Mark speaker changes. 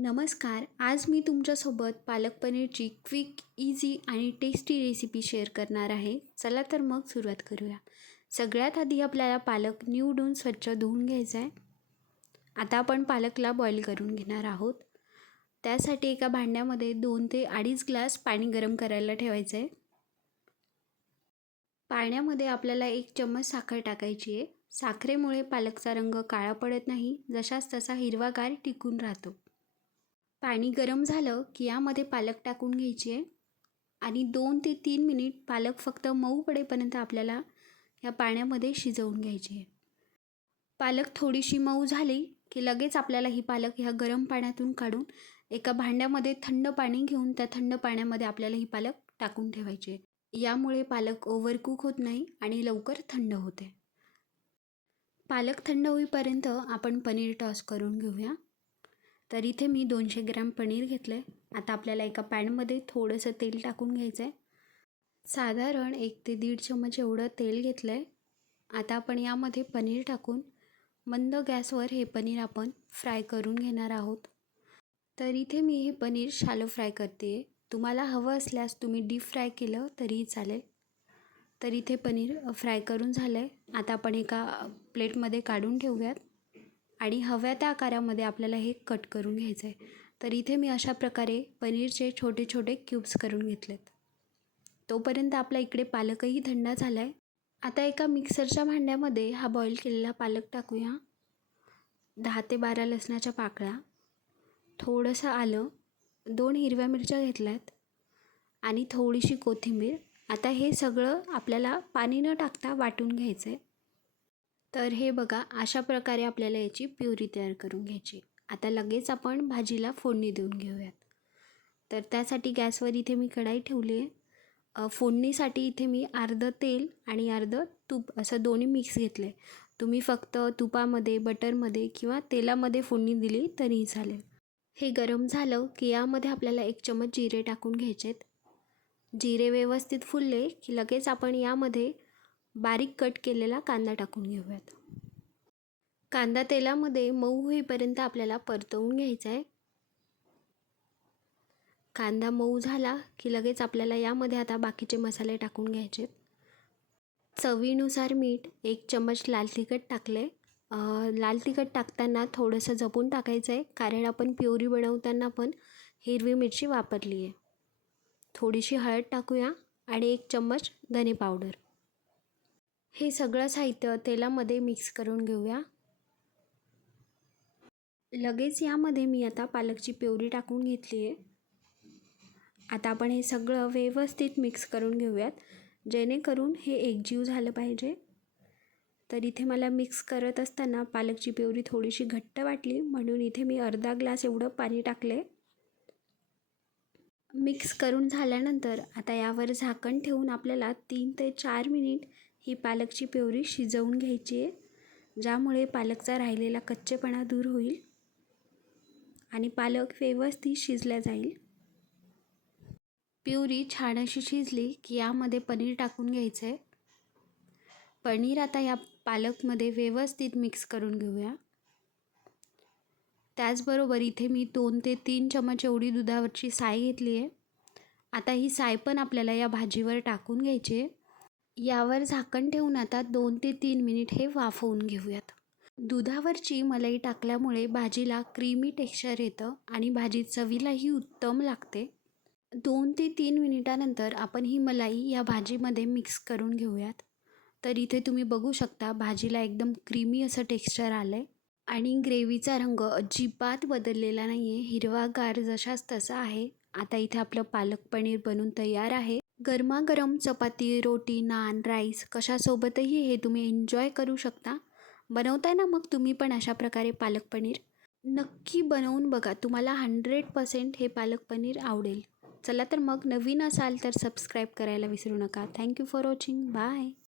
Speaker 1: नमस्कार. आज मी तुमच्यासोबत पालक पनीरची क्विक इझी आणि टेस्टी रेसिपी शेअर करणार आहे. चला तर मग सुरुवात करूया. सगळ्यात आधी आपल्याला पालक निवडून स्वच्छ धुवून घ्यायचा आहे आता आपण पालकला बॉईल करून घेणार आहोत. त्यासाठी एका भांड्यामध्ये दोन ते अडीच ग्लास पाणी गरम करायला ठेवायचं आहे पाण्यामध्ये आपल्याला एक चम्मच साखर टाकायची आहे. साखरेमुळे पालकचा रंग काळा पडत नाही जशाच तसा हिरवागार टिकून राहतो. पाणी गरम झालं की यामध्ये पालक टाकून घ्यायची. आहे आणि दोन ते तीन मिनिट पालक फक्त मऊ पडेपर्यंत आपल्याला या पाण्यामध्ये शिजवून घ्यायची. आहे पालक थोडीशी मऊ झाली की लगेच आपल्याला ही पालक ह्या गरम पाण्यातून काढून एका भांड्यामध्ये थंड पाणी घेऊन त्या थंड पाण्यामध्ये आपल्याला ही पालक टाकून ठेवायची. आहे यामुळे पालक ओव्हरकुक होत नाही आणि लवकर थंड होते. पालक थंड होईपर्यंत आपण पनीर टॉस करून घेऊया. तर इथे मी दोनशे ग्रॅम पनीर घेतलं आहे आता आपल्याला एका पॅनमध्ये थोडंसं तेल टाकून घ्यायचं आहे साधारण एक ते दीड चम्मच एवढं तेल घेतलं आहे आता आपण यामध्ये पनीर टाकून मंद गॅसवर हे पनीर आपण फ्राय करून घेणार आहोत. तर इथे मी हे पनीर शालो फ्राय करते. आहे तुम्हाला हवं असल्यास तुम्ही डीप फ्राय केलं तरीही चालेल. तर इथे पनीर फ्राय करून झालं आहे आता आपण एका प्लेटमध्ये काढून ठेवूयात. आणि हव्या त्या आकारामध्ये आपल्याला हे कट करून घ्यायचं आहे तर इथे मी अशा प्रकारे पनीरचे छोटे छोटे क्यूब्स करून घेतलेत. तोपर्यंत आपला इकडे पालकही थंड झाला आहे आता एका मिक्सरच्या भांड्यामध्ये हा बॉईल केलेला पालक टाकूया. दहा ते बारा लसणाच्या पाकळ्या. थोडंसं आलं दोन हिरव्या मिरच्या घेतल्या आहेत आणि थोडीशी कोथिंबीर. आता हे सगळं आपल्याला पाणी न टाकता वाटून घ्यायचं आहे तर हे बघा अशा प्रकारे आपल्याला याची प्युरी तयार करून घ्यायची आता लगेच आपण भाजीला फोडणी देऊन घेऊयात. तर त्यासाठी गॅसवर इथे मी कढाई ठेवली आहे. फोडणीसाठी इथे मी अर्धं तेल आणि अर्धं तूप असं दोन्ही मिक्स घेतलं आहे तुम्ही फक्त तुपामध्ये बटरमध्ये किंवा तेलामध्ये फोडणी दिली तरीही चालेल. हे गरम झालं की यामध्ये आपल्याला एक चमच जिरे टाकून घ्यायचे आहेत जिरे व्यवस्थित फुलले की लगेच आपण यामध्ये बारीक कट केलेला कांदा टाकून घेऊयात. कांदा तेलामध्ये मऊ होईपर्यंत आपल्याला परतवून घ्यायचा आहे. कांदा मऊ झाला की लगेच आपल्याला यामध्ये आता बाकीचे मसाले टाकून घ्यायचे चवीनुसार मीठ एक चम्मच लाल तिखट टाकले. लाल तिखट टाकताना थोडंसं जपून टाकायचं आहे कारण आपण प्युरी बनवताना पण हिरवी मिरची वापरली आहे थोडीशी हळद टाकूया आणि एक चम्मच धने पावडर. हे सगळं साहित्य तेलामध्ये मिक्स करून घेऊया. लगेच यामध्ये मी आता पालकची प्युरी टाकून घेतली आहे. आता आपण हे सगळं व्यवस्थित मिक्स करून घेऊयात. जेणेकरून हे एकजीव झालं पाहिजे. तर इथे मला मिक्स करत असताना पालकची प्युरी थोडीशी घट्ट वाटली म्हणून इथे मी अर्धा ग्लास एवढं पाणी टाकले. मिक्स करून झाल्यानंतर आता यावर झाकण ठेवून आपल्याला तीन ते चार मिनिट ही पालकची प्युरी शिजवून घ्यायची आहे ज्यामुळे पालकचा राहिलेला कच्चेपणा दूर होईल आणि पालक व्यवस्थित शिजल्या जाईल. प्युरी छान अशी शिजली की यामध्ये पनीर टाकून घ्यायचं आहे पनीर आता या पालकमध्ये व्यवस्थित मिक्स करून घेऊया. त्याचबरोबर इथे मी दोन ते तीन चमच एवढी दुधावरची साय घेतली आहे आता ही साय पण आपल्याला या भाजीवर टाकून घ्यायची आहे यावर झाकण ठेवून आता दोन ते तीन मिनिट हे वाफवून घेऊयात. दुधावरची मलाई टाकल्यामुळे भाजीला क्रीमी टेक्स्चर येतं आणि भाजी चवीलाही उत्तम लागते. दोन ते तीन मिनिटानंतर आपण ही मलाई या भाजीमध्ये मिक्स करून घेऊयात. तर इथे तुम्ही बघू शकता भाजीला एकदम क्रीमी असं टेक्स्चर आलं आहे आणि ग्रेव्हीचा रंग अजिबात बदललेला नाही आहे हिरवागार जशाच तसा आहे. आता इथे आपलं पालक पनीर बनून तयार आहे. गरमागरम चपाती रोटी नान राईस कशासोबतही हे तुम्ही एन्जॉय करू शकता. बनवताय ना मग तुम्ही पण अशा प्रकारे पालक पनीर? नक्की बनवून बघा तुम्हाला हंड्रेड पर्सेंट हे पालक पनीर आवडेल. चला तर मग नवीन असाल तर सबस्क्राईब करायला विसरू नका. Thank you for watching bye